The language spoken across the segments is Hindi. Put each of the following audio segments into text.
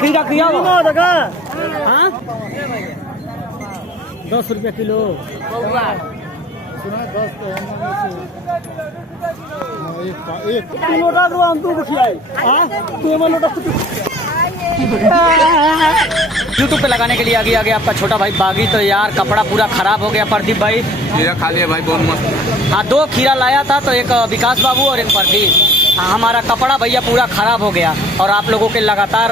खीरा किया हाँ 10 रुपये किलो। यूट्यूब पे लगाने के लिए आगे आगे आपका छोटा भाई बागी। तो यार कपड़ा पूरा खराब हो गया प्रदीप भाई। खीरा खा लिया भाई, बहुत मस्त। हाँ 2 खीरा लाया था, तो एक विकास बाबू और एक प्रदीप। हमारा कपड़ा भैया पूरा खराब हो गया। और आप लोगों के लगातार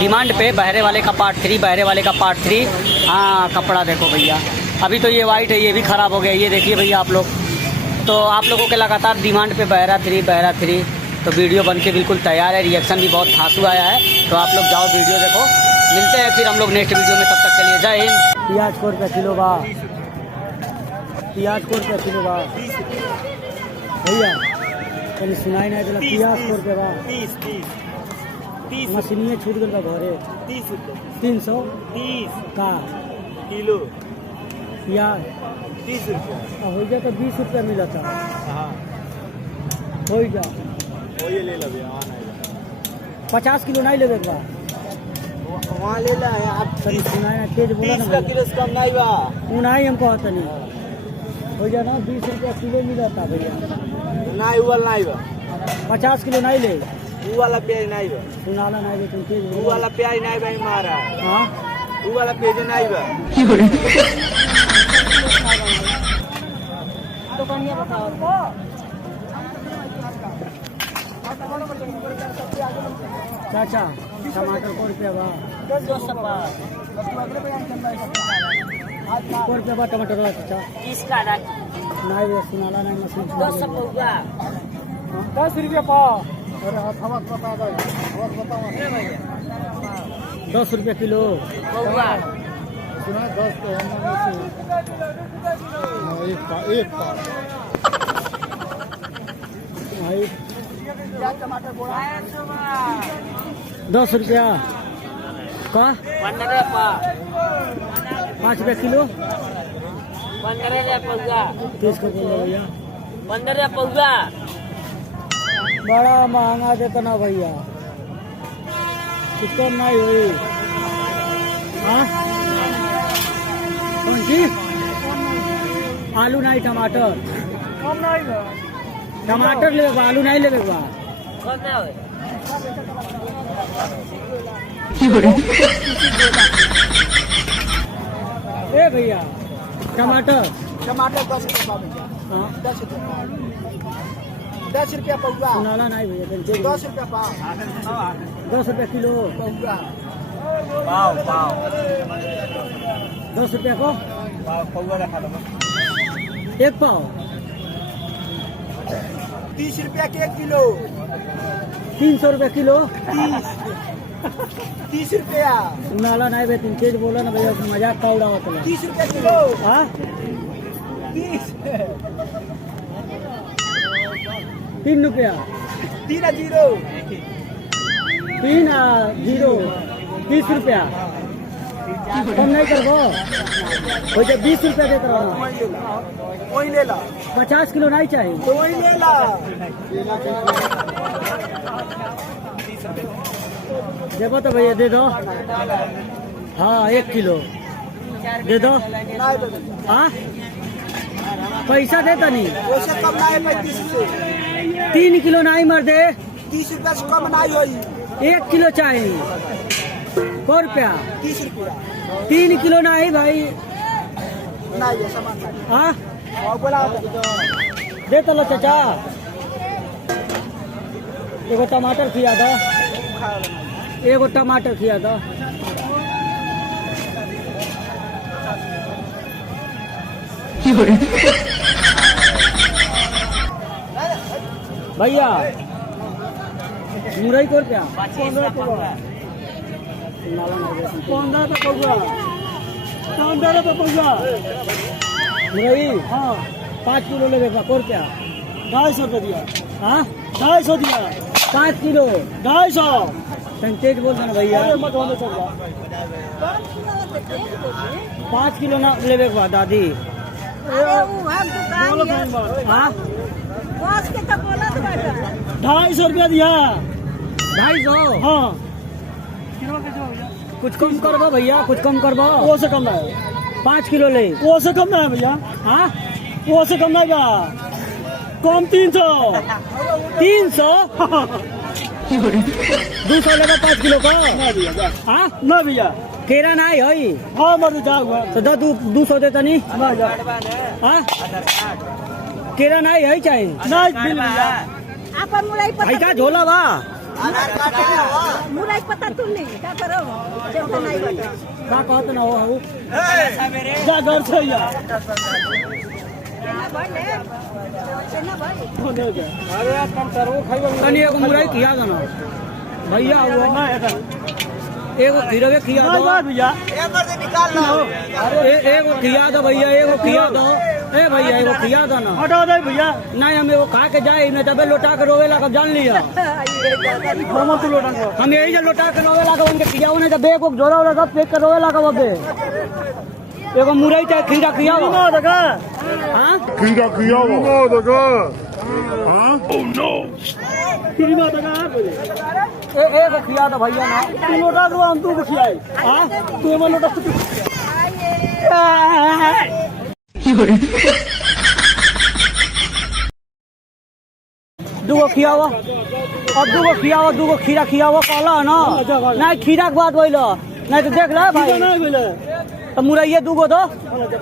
डिमांड पे बहरे वाले का पार्ट 3, बहरे वाले का पार्ट 3। हाँ कपड़ा देखो भैया, अभी तो ये वाइट है, ये भी खराब हो गया। ये देखिए भैया आप लोग, तो आप लोगों के लगातार डिमांड पे बहरा 3। तो वीडियो बन के बिल्कुल तैयार है। रिएक्शन भी बहुत धांसू आया है, तो आप लोग जाओ वीडियो देखो। मिलते हैं फिर हम लोग नेक्स्ट वीडियो में, तब तक के लिए जय हिंद। प्याज को रुपये किलो बा, प्याज को रुपये किलो बा भैया। कहीं सुनाई नहीं चला। प्याज को रुपये बा 30 मशीनिए छूट गल घरे 330 का किलो प्याज 30 रुपया हो गया, तो 20 रुपया मिला था। हो गया वही ले लो भैया, 50 किलो नहीं ले बा वहाँ ले ला है आप। कहीं सुनाई ना तेज बोला 30 ना किलो से कम नहीं बा। उनाई हम कहते नहीं हो गया ना। 20 रुपया किलो मिला था भैया। नहीं वो वाला नहीं बा, 50 किलो नहीं ले। वो वाला प्याज नहीं बा, सुनाला नहीं ले, तुम तेज वो बोला। वाला प्याज नहीं बा मारा। हाँ वो वाला प्याज नहीं बा। चाचा टमाटर को रुपया बा, को रुपया बा टमाटर बा चाचा। नहीं रे सुनाला नहीं मशीन 10 रुपया पा। 10 रुपया किलो। एक 10 रुपया का 5 रुपया किलो। 30 को बोलो भैया। 15 पौवा बड़ा महंगा देता ना भैया, कुछ कम नहीं हुई। हाँ कौन सी आलू नहीं टमाटर टमाटर ले आलू नहीं ले बा। ए भैया टमाटर 10 रुपया हाँ 10 रुपया पौवा। सुनाला नहीं भैया 10 रुपया पा 10 रुपया किलो। पौवा। 10 रुपया को पौवा रखा लो। एक पाव। 30 रुपया के 1 किलो। 300 रुपया किलो। 30 रुपया। सुनाला नहीं भैया, तुम तेज बोला ना भैया, मजाक का उड़ा होता है। 30 रुपया किलो। हाँ 30 3 रुपया 3 0 3 0 30 रुपया कम नहीं करबो। हो जाए 20 रुपया देता रहो। वही ले ला 50 किलो नहीं चाहिए। वही ले ला। देखो तो भैया दे दो। हाँ 1 किलो दे दो। हाँ पैसा देता नहीं। वैसे कम नहीं 35 से 3 किलो नहीं मर दे। 30 रुपया से कम नहीं होई। 1 किलो चाहिए। 100 रुपया 30 रुपया 3 किलो नहीं भाई। नहीं है सामान नहीं। हाँ और बोला दे तो लो चाचा। एगो टमाटर खिया दो, एगो टमाटर खिया दो। भैया मुरई को क्या 15 रुपया 15 रुपया मुरई। हाँ 5 किलो ले बेटा को क्या 250 रुपया दिया। हाँ 250 दिया 5 किलो 250। तेज बोल ना भैया। 5 किलो ना ले बेटा दादी। हाँ 250 रुपया दिया। 250 हाँ कुछ कम करबो भैया, कुछ कम करबो। वो से कम है, 5 किलो ले। वो से कम है भैया, हाँ वो से कम है बा, कम 300। 300 200 लेगा 5 किलो का। ना भैया जा, हाँ ना भैया, केरा ना है हाँ मर जाओ तो 200 देता नहीं। ना जा, हाँ केरा ना है चाहे ना बिल भैया। आप मुलाई भाई का झोला बा मुलाई पता तुम नहीं क्या करो जब तो नहीं बता का कहत ना हो जा घर से या, ना भाई हो ले जा। तनी एगो मुरई खिया दो ना भैया वो ना है कर, एगो खीरवे खिया ना दो। जा भैया, एगो खिया दो भैया, एगो खिया दो। ए भैया एगो खिया दो ना। हटा दे भैया, नहीं हम एगो खा के जाए मैं तबे लौटा के रोवे लगा जान लिया। हम तो लोटा को हम यही से लौटा के रोवे लगा उनके खियाओ ने जब एक जोड़ा वाला सब फेंक के रोवे लगा बबे। एगो मुरई चाहे खीरा खिया दो। ना दगा, हाँ Kira Kiyama, daga. Huh? Oh no. Free में दगा बोले, एगो खिया दो भैया ना। तू लोटा को हम तू खियाई, हाँ तू में लोटा तू दूगो खियावा अब दूगो खियावा, दूगो खीरा खियावा कहला ना। नहीं खीरा के बात बोल नहीं तो देख ले भाई ना बोले, तो मुरैये दूगो दो। ना जा।